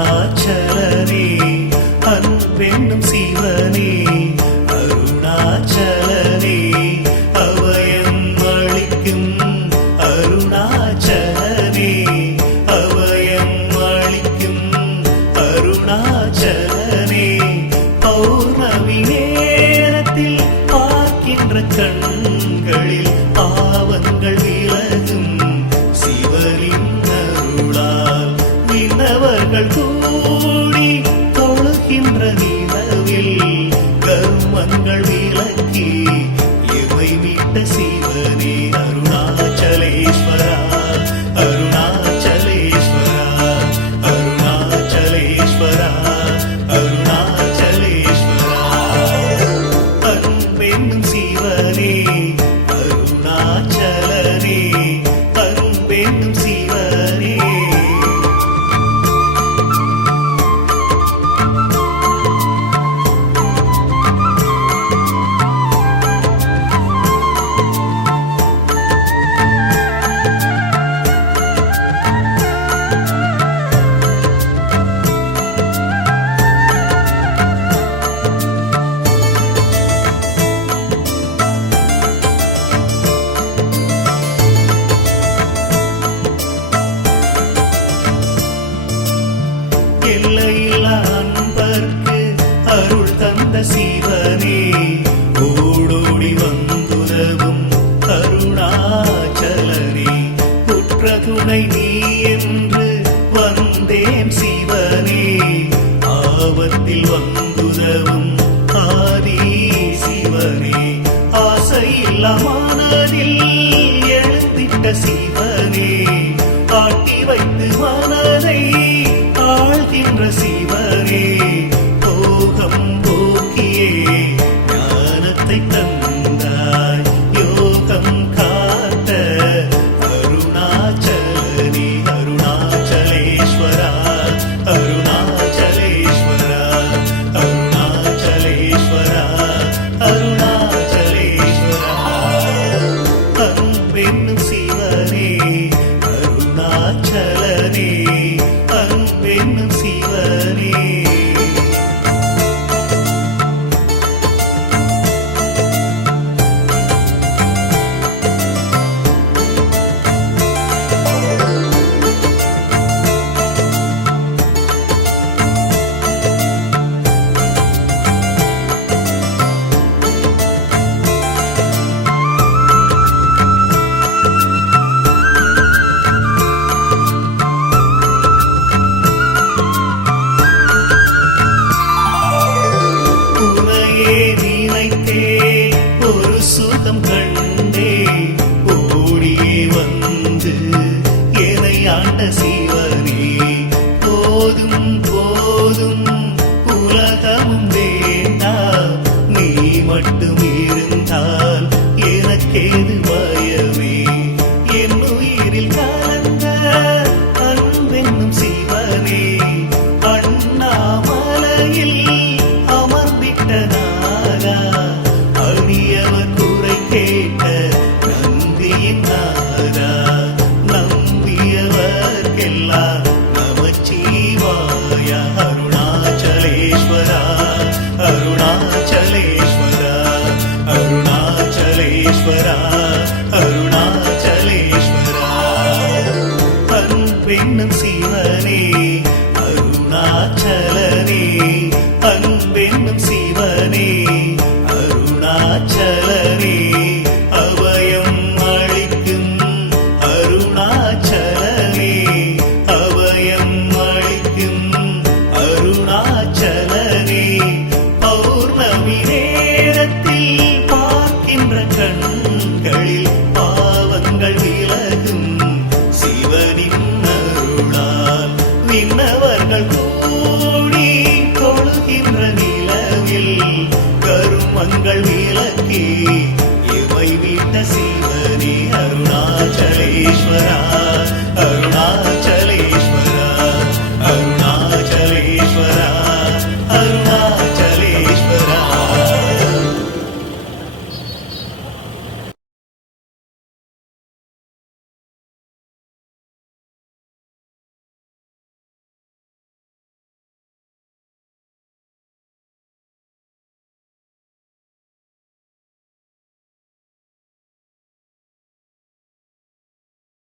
அருணாச்சலனே அன்பென்னும் சிவனே அருணாச்சலனே அபயம் அளிக்கும் அருணாச்சலனே அபயம் அளிக்கும் அருணாச்சலனே பௌர்ணமி நேரத்தில் பார்க்கின்ற கண்களில் பாவங்கள் விலகும் சிவனின் அருளால் விண்ணவர்கள் கூடி தொழுகின்ற நிலவில் கர்மங்கள் விலக்கி இவை விட்ட சிவனே அருணாச்சலேஸ்வரா அருணாச்சலேஸ்வரா அருணாச்சலேஸ்வரா அருணாச்சலேஸ்வரா அன்பென்னும் சிவனே அருணாச்சலனே அன்பென்னும் சிவனே எல்லையில்லா அன்பர்க்கு அருள் தந்த சிவனே ஓடோடி வந்துதவும் அருணாச்சலனே உற்ற துணை நீ என்று வந்தேன் சிவனே ஆபத்தில் வந்துதவும் ஆதி சிவனே ஆசையில்லா மனதில் எழுந்திட்ட சிவனே ஆட்டி வைத்து மனதை ஆழ்கின்ற சிவனே போகம் போக்கியே ஞானத்தை தந்தாய் யோகம் காத்த அருணாச்சலனே அருணாச்சலேஸ்வரா அருணாச்சலேஸ்வரா அருணாச்சலேஸ்வரா அருணாச்சலேஸ்வரா அன்பென்னும் சிவனே அருணாச்சலனே அன்பென்னும் சிவனே ஒரு சுகம் கண்டே ஓடியே வந்து என்னை ஆண்ட சிவனே போதும் போதும் உலக